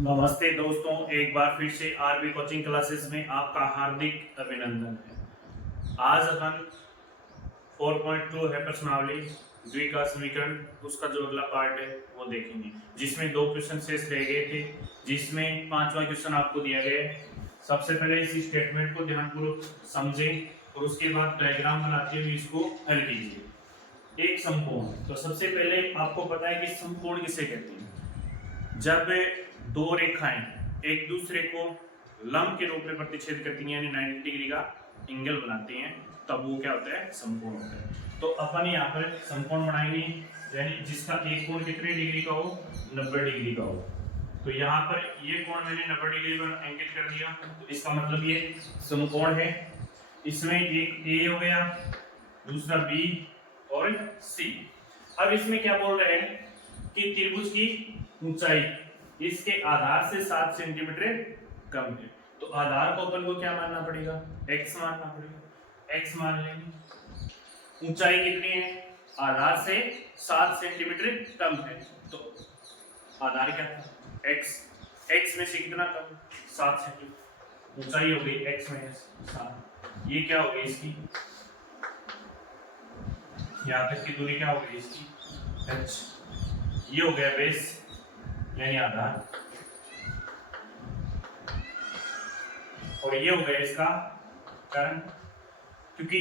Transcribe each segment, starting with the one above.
नमस्ते दोस्तों, एक बार फिर से आरबी कोचिंग क्लासेस में आपका हार्दिक अभिनंदन है। आज अपन 4.2 है प्रश्नावली द्विघात समीकरण, उसका जो अगला पार्ट है वो देखेंगे, जिसमें दो क्वेश्चन शेष रह गए थे, जिसमें पांचवा क्वेश्चन आपको दिया गया है। सबसे पहले इस स्टेटमेंट को ध्यानपूर्वक समझें और उसके बाद डायग्राम बनाते हुए इसको हल कीजिए। एक समकोण, तो सबसे पहले आपको पता है कि समकोण किसे कहते हैं। जब दो रेखाएं एक दूसरे को लंब के रूप में प्रतिच्छेद करती हैं, यानी 90 डिग्री का एंगल बनाती हैं, तब वो क्या होता है, समकोण होता है। तो अपन यहाँ पर समकोण बनाएंगे, यानी जिसका एक कोण कितने डिग्री का हो, 90 डिग्री का हो। तो यहाँ पर ये कोण मैंने 90 डिग्री पर अंकित कर दिया, तो इसका मतलब ये समकोण है। इसमें एक ए हो गया, दूसरा बी और सी। अब इसमें क्या बोल रहे हैं कि त्रिभुज की ऊंचाई इसके आधार से 7 सेंटीमीटर कम है। तो आधार को अपन को क्या मानना पड़ेगा, x मानना पड़ेगा। x मान लेंगे। ऊंचाई कितनी है, आधार से 7 सेंटीमीटर कम है। तो आधार क्या था, x में से कितना कम, 7 सेंटीमीटर। ऊंचाई हो गई x माइनस 7। ये क्या हो गई इसकी, यहाँ तक की दूरी क्या हो गई इसकी, h। ये हो गया बेस यानी आधार, और ये हो गया इसका कर्ण, क्योंकि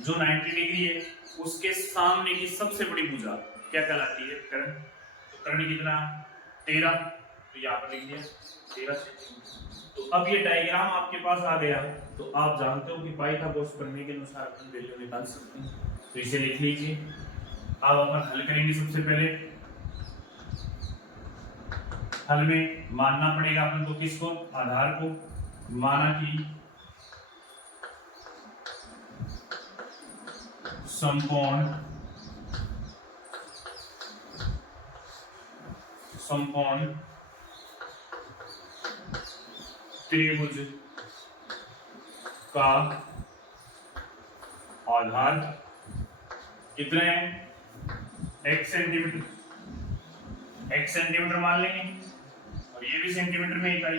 जो 90 डिग्री है उसके सामने की सबसे बड़ी भुजा क्या कहलाती है, कर्ण। तो कर्ण कितना, 13। तो यहाँ पर लिख दिया 13 सेंटीमीटर। तो अब ये डायग्राम आपके पास आ गया, तो आप जानते हो कि पाइथागोरस प्रमेय के अनुसार अपन वैल्यू निकाल सकते हैं। तो इसे लिख लीजिए। अब अपन हल करेंगे। सबसे पहले हल में मानना पड़ेगा अपन को किसको, आधार को। माना कि समकोण त्रिभुज का आधार कितने हैं, x सेंटीमीटर मान लेंगे, और ये भी सेंटीमीटर में इकाई।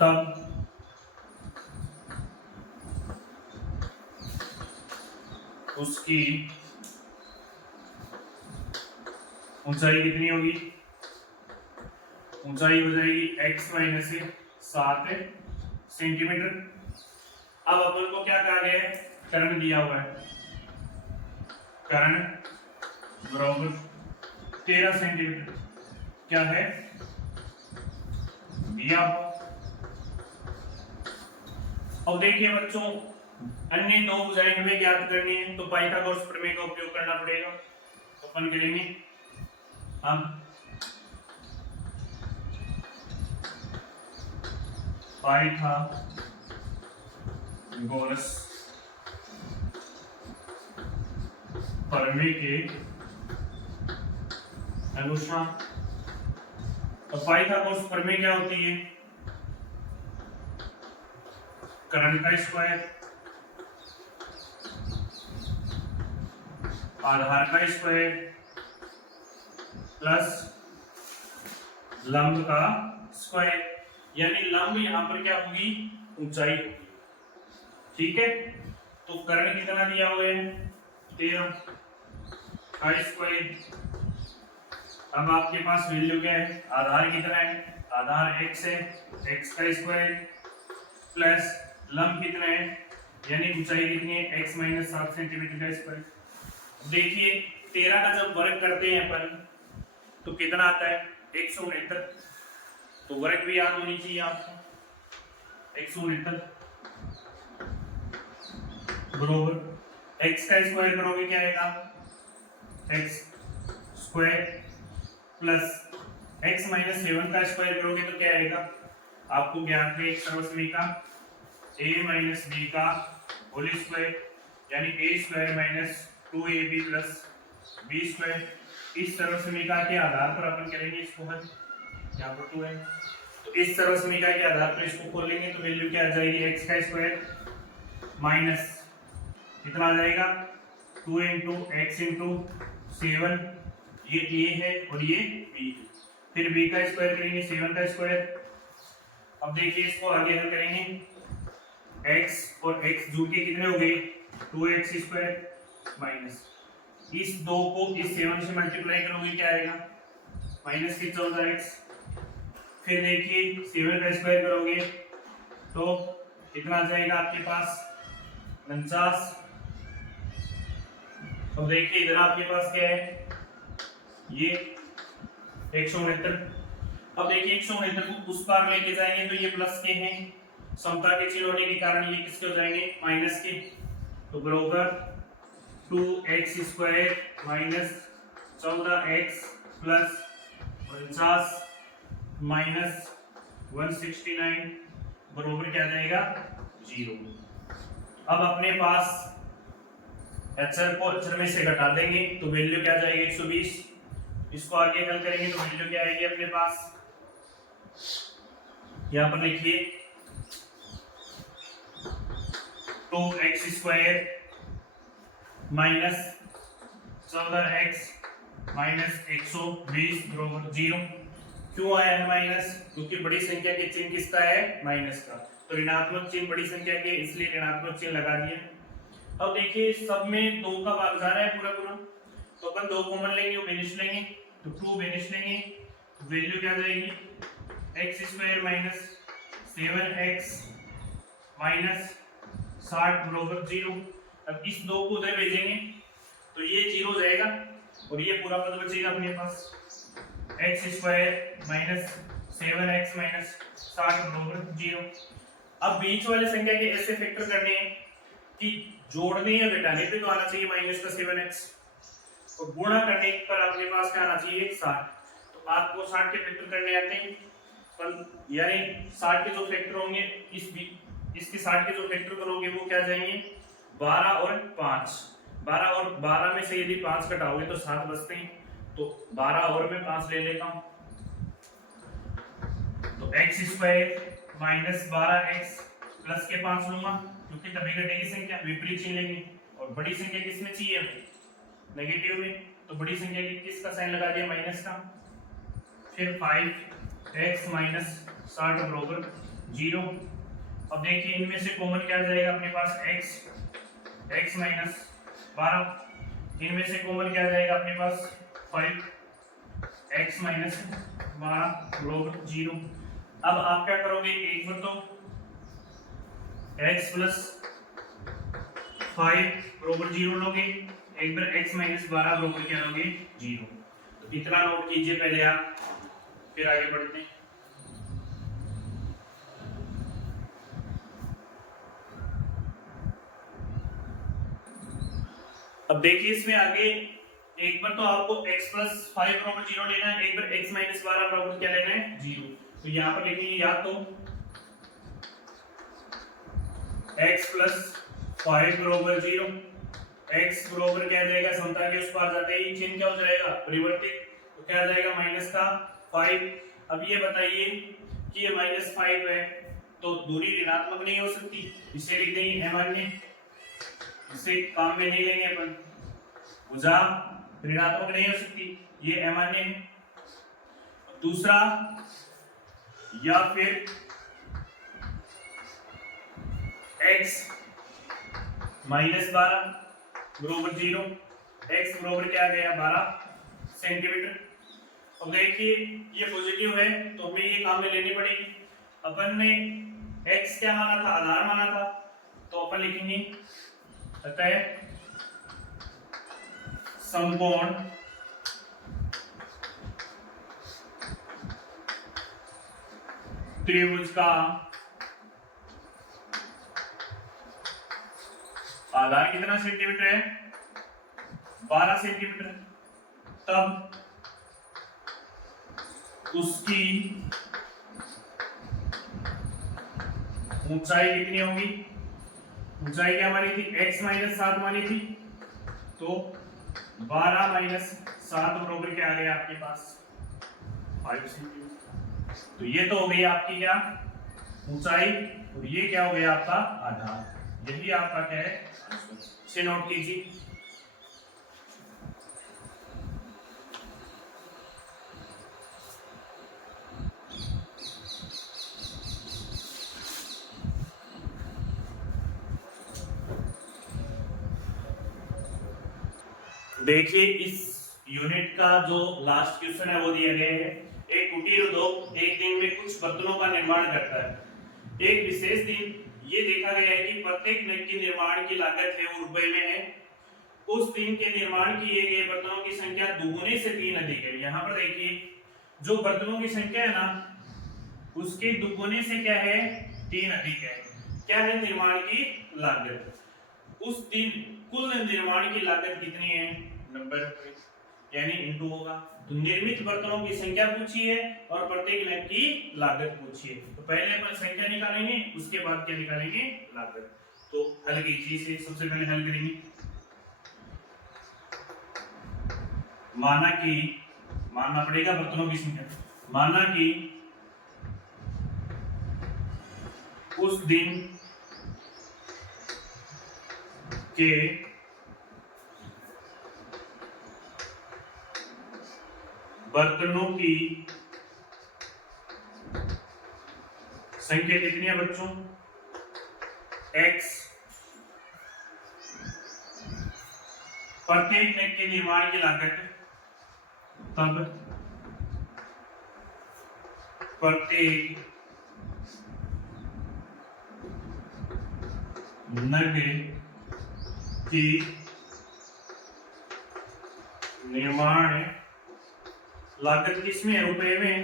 तब उसकी ऊंचाई कितनी होगी, ऊंचाई हो जाएगी x माइनस 7 सेंटीमीटर। अब अपन को क्या कहा गया है, कर्ण दिया हुआ है, कर्ण बराबर 13 सेंटीमीटर क्या है दिया। अब देखिए बच्चों, अन्य दो भुजाएं हमें ज्ञात करनी है, तो पाइथागोरस प्रमेय का उपयोग करना पड़ेगा। तो अपन करेंगे हम पाइथागोरस प्रमेय के अनुसार। तो पाइथागोरस प्रमेय क्या होती है, कर्ण का स्क्वायर आधार का स्क्वायर प्लस लंब का स्क्वायर, यानी लंब यहां पर क्या होगी, ऊंचाई होगी। ठीक है, तो कर्ण कितना दिया हुआ है, 13 का स्क्वायर। अब आपके पास वैल्यू क्या है, आधार कितना है, आधार x है, x का स्क्वायर प्लस लंब कितना है, यानी ऊंचाई कितनी है, x माइनस 7 सेंटीमीटर का स्क्वायर। देखिए 13 का जब वर्ग करते हैं अपन तो कितना आता है, 169। तो वर्ग भी याद होनी चाहिए आपको, 169 बराबर x का स्क्वायर करोगे क्या आएगा, x square plus x minus 7 का स्क्वायर करोगे तो क्या आएगा, आपको ज्ञात है एक सर्वसमीका a माइनस b का होल स्क्वायर, यानी a square minus 2ab plus b square. इस सर्वसमीका के आधार पर अपन करेंगे इसको हल, यहाँ पर 2 है, तो इस सर्वसमीका के आधार पर इसको खोल लेंगे तो वैल्यू क्या आ जाएगी, x का स्क्वायर माइनस कितना आ जाएगा, 2 × x × 7, ये a है और ये b है। फिर b का स्क्वायर करेंगे 7 का स्क्वायर। अब देखिए इसको आगे हल करेंगे, x और x जुड़ के कितने हो गए 2x स्क्वायर माइनस इस 2 को इस 7 से मल्टीप्लाई करोगे क्या आएगा माइनस के 14x। फिर देखिए 7 का स्क्वायर करोगे तो कितना आ जाएगा आपके पास 49। अब देखिए इधर आपके पास क्या है ये 169। अब देखिए 169 को उस पार लेके जाएंगे तो ये प्लस के हैं, समता के चिन्ह होने के कारण ये किसके हो जाएंगे माइनस के, तो बराबर 2x square minus 14x plus 49 minus 169 बराबर क्या जाएगा 0। अब अपने पास अक्षर को अक्षर में से घटा देंगे तो वैल्यू क्या जाएगी 120। इसको आगे हल करेंगे तो वैल्यू क्या आएगी अपने पास, यहां पर लिखिए 2x square minus 14x minus 120 बराबर 0। क्यों आया है माइनस, क्योंकि बड़ी संख्या के चिन्ह किसका है माइनस का, तो ऋणात्मक चिन्ह बड़ी संख्या के इसलिए ऋणात्मक चिन्ह लगा दिए। अब देखिए सब में 2 का भाग जा रहा है पूरा पूरा, तो अपन 2 कॉमन लेंगे और बेनिश लेंगे तो 2 बेनिश लेंगे तो वैल्यू क्या जाएगी x square minus 7x minus 60 बराबर 0। अब इस 2 को उधर भेजेंगे तो ये 0 हो जाएगा और ये पूरा पद बचेगा अपने पास x square minus 7x minus 60 बराबर 0। अब बीच वाले संख्या के ऐसे फैक्टर करने हैं कि जोड़ने या घटाने पे तो आना चाहिए माइनस का 7x और गुणा करने पर आपके पास क्या आना चाहिए 60। तो आपको 60 के फैक्टर करने आते हैं पर यानी 60 के जो फैक्टर होंगे इसके 60 के जो फैक्टर करोगे वो क्या जाएंगे 12 और 5। 12 और 12 में से यदि 5 घटाओगे तो 7 बचते हैं, तो 12 और मैं 5 ले लेता हूं तो x square minus 12x plus के 5 लूंगा क्योंकि तभी घटेगी संख्या, विपरीत चिन्ह लेंगे और बड़ी संख्या किसमें चाहिए हमें नेगेटिव में, तो बड़ी संख्या के किसका साइन लगा दिया माइनस का। फिर 5x माइनस 60 बराबर 0। अब देखिए इनमें से कॉमन क्या जाएगा अपने पास x माइनस 12, इनमें से कॉमन क्या जाएगा अपने पास 5x माइनस 12 बराबर 0। अब आप क्या करोगे एक बार तो x प्लस 5 बराबर 0 लोगे, एक बार x माइनस 12 बराबर क्या लोगे 0। तो इतना नोट कीजिए पहले आप, फिर आगे बढ़ते हैं। अब देखिए इसमें आगे एक बार तो आपको x प्लस 5 बराबर 0 लेना है, एक बार x माइनस 12 बराबर क्या लेना है 0। तो यहाँ पर लिखेंगे या तो x प्लस 5 बराबर 0, x बराबर क्या जाएगा समता के उस पार जाते ही चिन्ह क्या हो जाएगा परिवर्तित, तो क्या जाएगा माइनस का 5। अब ये बताइए कि ये माइनस 5 है तो दूरी ऋणात्मक नहीं हो सकती, इसे लिख देंगे अमान्य, इसे काम में नहीं लेंगे अपन, भुजा ऋणात्मक नहीं हो सकती ये अमान्य है। दूसरा या फिर x माइनस 12 बराबर 0, x बराबर क्या आ गया 12 सेंटीमीटर। अब देखिए ये पॉजिटिव है तो हमें ये काम में लेनी पड़ेगी। अपन ने x क्या माना था आधार माना था, तो अपन लिखेंगे अतः समकोण त्रिभुज का आधार कितना सेंटीमीटर है 12 सेंटीमीटर, तब उसकी ऊंचाई कितनी होगी, ऊंचाई क्या मानी थी x माइनस 7 मानी थी, तो 12 माइनस 7 बराबर क्या आ गया आपके पास 5 सेंटीमीटर। तो ये तो हो गई आपकी क्या ऊंचाई और ये क्या हो गया आपका आधार, यही आपका क्या है इसे नोट कीजिए। देखिए इस यूनिट का जो लास्ट क्वेश्चन है वो दिया गया है। एक कुटीर उद्योग एक दिन में कुछ बर्तनों का निर्माण करता है। एक विशेष दिन ये देखा गया है कि प्रत्येक नग की निर्माण की लागत है वो रुपए में है। उस दिन के निर्माण किए गए बर्तनों की संख्या दुगुने से 3 अधिक है। यहाँ पर देखिए जो बर्तनों की संख्या है ना उसके दुगुने से क्या है 3 अधिक है। क्या है निर्माण की लागत। उस दिन कुल निर्माण की लागत कितनी है 90 रुपए यानी इंटू होगा। तो निर्मित बर्तनों की संख्या पूछी है और प्रत्येक नग की लागत पूछी है। तो पहले अपन संख्या निकालेंगे उसके बाद क्या निकालेंगे लागत। तो हल कीजिए इसे। सबसे पहले हल करेंगे। मानना पड़ेगा बर्तनों की संख्या। माना कि उस दिन के बर्तनों की संख्या कितनी है बच्चों x। प्रत्येक नग के निर्माण की लागत तब प्रत्येक नग की निर्माण लागत किसमें है रुपए में।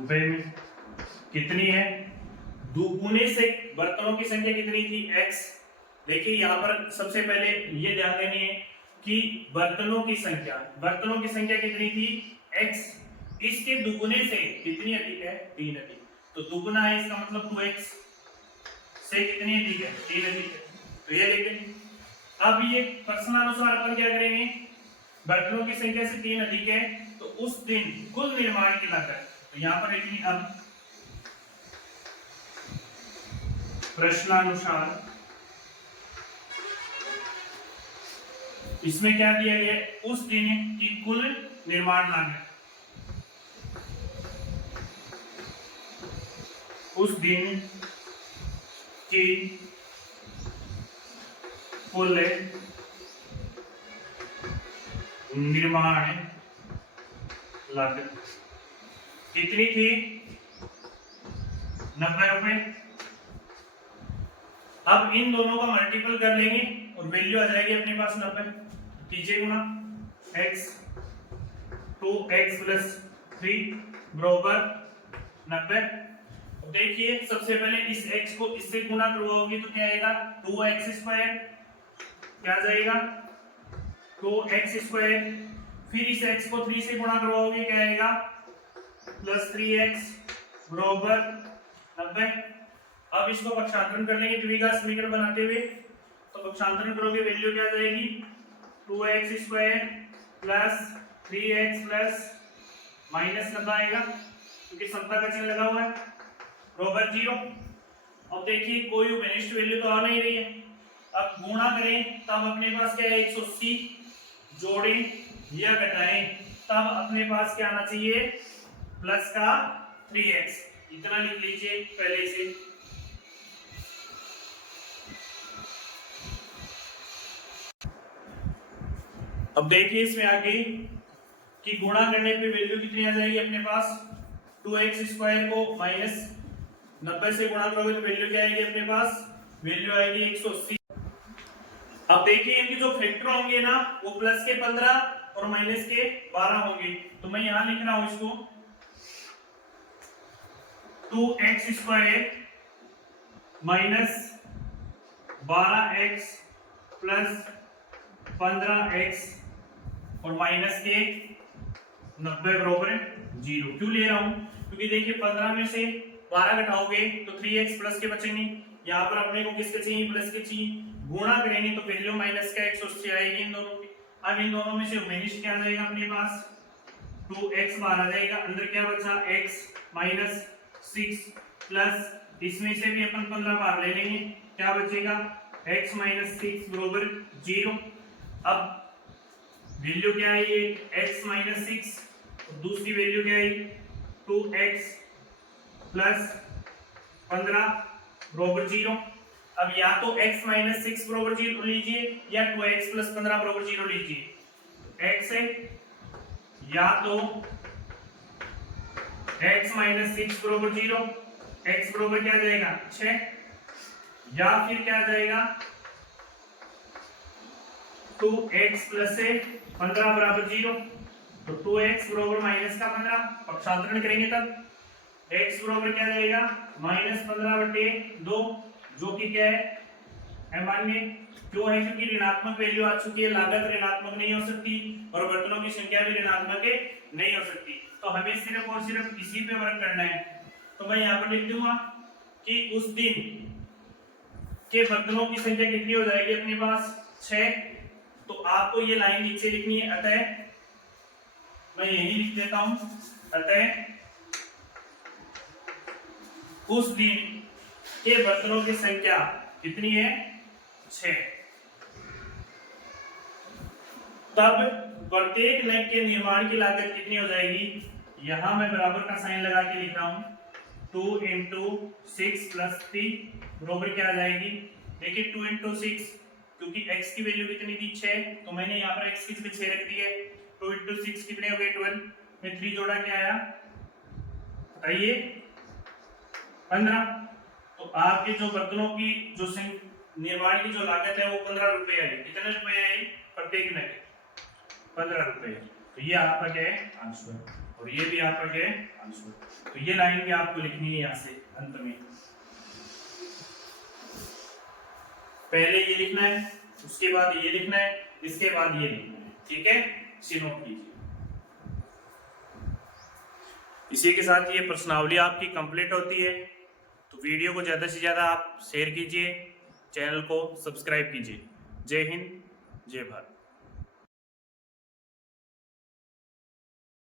रुपए में कितनी है दुगुने से बर्तनों की संख्या कितनी थी x। देखिए यहाँ पर सबसे पहले ये ध्यान देनी है कि बर्तनों की संख्या कितनी थी x। इसके दुगुने से कितनी अधिक है 3 अधिक। तो दुगुना है इसका मतलब 2x से कितनी अधिक है 3 अधिक है। तो ये लिख देंगे। अब ये प्रश्नानुसार अपन क्या करेंगे बर्तनों की संख्या से 3 अधिक है तो उस दिन कुल निर्माण की लागत। तो यहाँ पर लिखनी अब प्रश्नानुसार इसमें क्या दिया गया उस दिन की कुल निर्माण लागत। उस दिन की कुल निर्माण लागत कितनी थी 90 रुपए। अब इन दोनों का मल्टीपल कर लेंगे और वैल्यू आ जाएगी अपने पास 90। कीजिए गुना x 2x + 3 बराबर 90। देखिए सबसे पहले इस x को इससे गुना करवाओगे तो क्या आएगा 2x²। क्या जाएगा 2x²। फिर इस x को 3 से गुणा करवाओगे क्या आएगा +3x बराबर 90। अब इसको पक्षांतरण कर लेंगे द्विघात समीकरण बनाते हुए। तो पक्षांतरण करोगे वैल्यू क्या जाएगी 2x² + 3x -90 आएगा क्योंकि समता का चिन्ह लगा हुआ है बराबर 0। अब देखिए कोई अनिष्ट वैल्यू तो आ नहीं रही है। अब गुणा करें तब अपने पास क्या है 180 जोड़ें या घटाएं तब अपने पास क्या आना चाहिए प्लस का 3x। इतना लिख लीजिए पहले से। अब देखिए इसमें आगे कि गुणा करने पे वैल्यू कितनी आ जाएगी अपने पास 2x² को -90 से गुणा करोगे तो वैल्यू क्या आएगी अपने पास वैल्यू आएगी 180। अब देखिए इनके जो फैक्टर होंगे ना वो प्लस के 15 और माइनस के 12 होंगे। तो मैं यहां लिख रहा हूं इसको 2x² -12x + 15x और माइनस के 90 बराबर 0। क्यों ले रहा हूं क्योंकि देखिए 15 में से 12 घटाओगे तो 3x प्लस के बचेंगे। यहाँ पर अपने को किसके चाहिए प्लस के चाहिए। गुणा करेंगे तो वैल्यू माइनस का 180 आएगी इन दोनों की। अब इन दोनों में से माइनस क्या आ जाएगा अपने पास 2x बाहर आ जाएगा। अंदर क्या बचा x -6 प्लस इसमें से भी अपन 15 बाहर ले लेंगे क्या बचेगा x -6 बराबर 0। अब वैल्यू क्या है ये x -6 और दूसरी वैल्यू क्या है 2x + 15 बराबर 0। अब या तो x माइनस 6 बराबर 0 लीजिए या 2x प्लस 15 बराबर 0 लीजिए। x है या तो x माइनस 6 बराबर 0, x बराबर क्या जाएगा 6, या फिर क्या जाएगा 2x प्लस 15 बराबर 0। तो 2x बराबर माइनस का 15, पक्षांतरण करेंगे तब x बराबर क्या जाएगा माइनस 15/2, जो कि क्या है अमान्य। क्यों है? क्योंकि ऋणात्मक वैल्यू आ चुकी है, लागत ऋणात्मक नहीं हो सकती और बर्तनों की संख्या भी ऋणात्मक नहीं हो सकती। तो हमें सिर्फ और सिर्फ इसी पे वर्क करना है। तो मैं यहाँ पर लिख दूंगा कि उस दिन के बर्तनों की संख्या कितनी हो जाएगी अपने पास 6। तो आपको ये लाइन नीचे लिखनी है, अतः मैं यही लिख देता हूं, अतः उस दिन के बर्तनों की संख्या कितनी है 6। तब प्रत्येक नग के निर्माण की लागत कितनी हो जाएगी, यहां मैं बराबर का साइन लगा के लिख रहा हूं 2 × 6 + 3 बराबर क्या आ जाएगी। देखिए 2 × 6, क्योंकि x की वैल्यू कितनी थी 6, तो मैंने यहाँ पर x की जगह 6 रख दी है। 2 × 6 कितने हो गए 12, में 3 जोड़ा क्या आया बताइए 15। तो आपके जो बर्तनों की जो निर्माण की जो लागत है वो 15 रुपए आई। कितने रुपए आई प्रत्येक नग 15 रुपए। तो ये आपका क्या है आंसर, और ये भी आपका क्या है आंसर। तो ये लाइन भी आपको लिखनी है यहाँ से अंत में, पहले ये लिखना है, उसके बाद ये लिखना है, इसके बाद ये लिखना है। ठीक है, इसे नोट कीजिए। इसी के साथ ये प्रश्नावली आपकी कंप्लीट होती है। तो वीडियो को ज़्यादा से ज़्यादा आप शेयर कीजिए, चैनल को सब्सक्राइब कीजिए। जय हिंद, जय भारत।